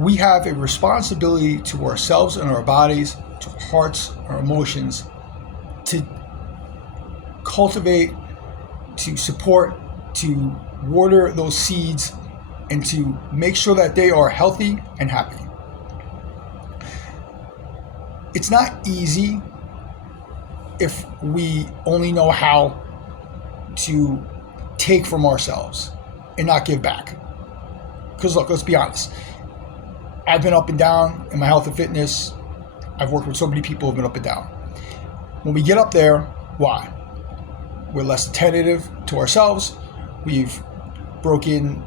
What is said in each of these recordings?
we have a responsibility to ourselves and our bodies, to our hearts, our emotions, to cultivate, to support, to water those seeds, and to make sure that they are healthy and happy. It's not easy if we only know how to take from ourselves and not give back. Because look, let's be honest. I've been up and down in my health and fitness. I've worked with so many people who've been up and down. When we get up there, why? We're less attentive to ourselves. We've broken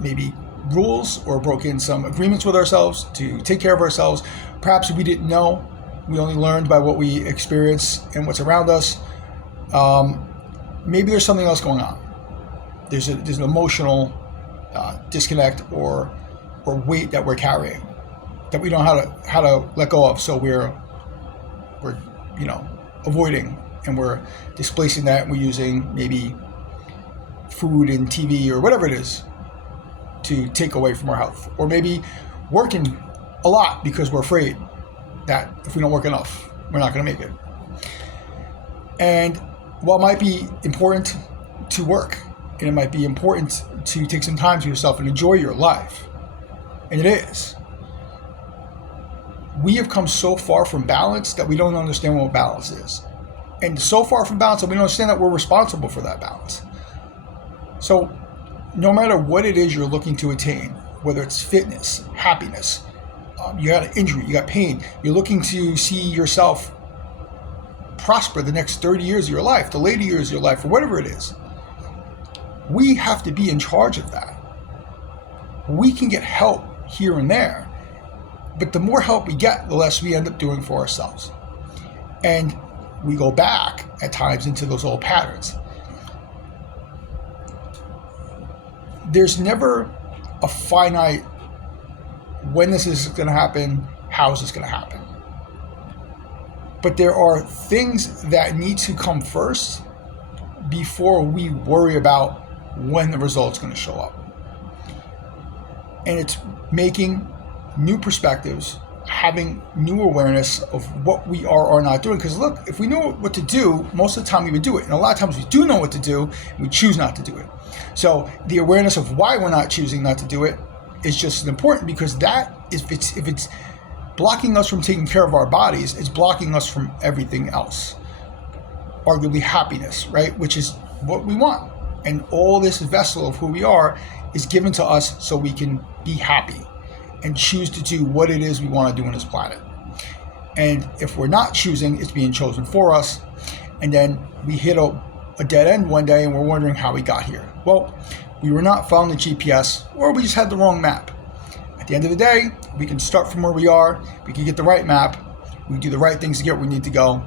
maybe rules or broken some agreements with ourselves to take care of ourselves. Perhaps we didn't know. We only learned by what we experience and what's around us. Maybe there's something else going on. There's an emotional disconnect or weight that we're carrying that we don't know how to let go of. So we're avoiding, and we're displacing that, and we're using maybe food and TV or whatever it is to take away from our health, or maybe working a lot because we're afraid that if we don't work enough, we're not going to make it. And while it might be important to work, and it might be important to take some time to yourself and enjoy your life, and it is, we have come so far from balance that we don't understand what balance is. And so far from balance that we don't understand that we're responsible for that balance. So no matter what it is you're looking to attain, whether it's fitness, happiness, you got an injury, you got pain, you're looking to see yourself prosper the next 30 years of your life, the later years of your life, or whatever it is, we have to be in charge of that. We can get help here and there, but the more help we get, the less we end up doing for ourselves. And we go back at times into those old patterns. There's never a finite when this is going to happen, how is this going to happen. But there are things that need to come first before we worry about when the result's going to show up. And it's making new perspectives, having new awareness of what we are or not doing. Because look, if we know what to do, most of the time we would do it. And a lot of times we do know what to do, and we choose not to do it. So the awareness of why we're not choosing not to do it is just as important, because that is, if it's blocking us from taking care of our bodies, it's blocking us from everything else. Arguably happiness, right? Which is what we want. And all this vessel of who we are is given to us so we can be happy and choose to do what it is we want to do on this planet. And if we're not choosing, it's being chosen for us. And then we hit a dead end one day and we're wondering how we got here. Well, we were not following the GPS, or we just had the wrong map. At the end of the day, we can start from where we are, we can get the right map, we can do the right things to get where we need to go,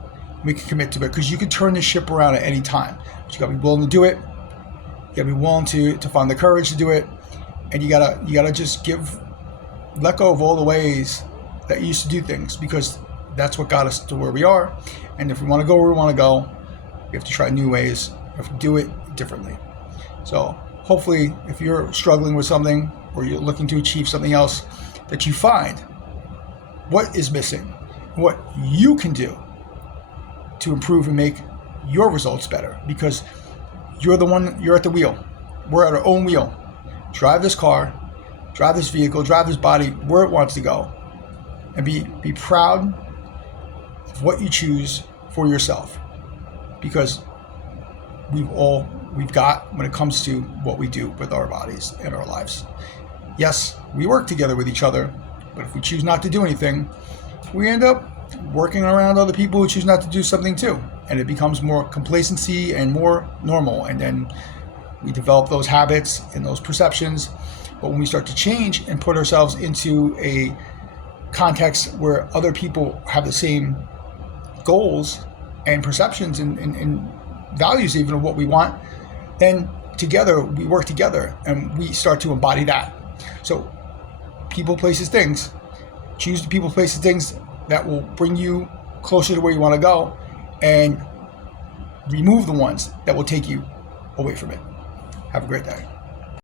we can commit to it, because you can turn the ship around at any time. But you gotta be willing to do it, you gotta be willing to find the courage to do it, and you gotta just let go of all the ways that you used to do things, because that's what got us to where we are. And if we want to go where we want to go, we have to try new ways, we have to do it differently. So hopefully, if you're struggling with something, or you're looking to achieve something else, that you find what is missing, what you can do to improve and make your results better, because you're at the wheel. We're at our own wheel. Drive this car, drive this vehicle, drive this body where it wants to go, and be proud of what you choose for yourself, because we've got when it comes to what we do with our bodies and our lives. Yes, we work together with each other, but if we choose not to do anything, we end up working around other people who choose not to do something too, and it becomes more complacency and more normal, and then we develop those habits and those perceptions. But when we start to change and put ourselves into a context where other people have the same goals and perceptions and values even of what we want, then together we work together and we start to embody that. So people, places, things. Choose the people, places, things that will bring you closer to where you want to go, and remove the ones that will take you away from it. Have a great day.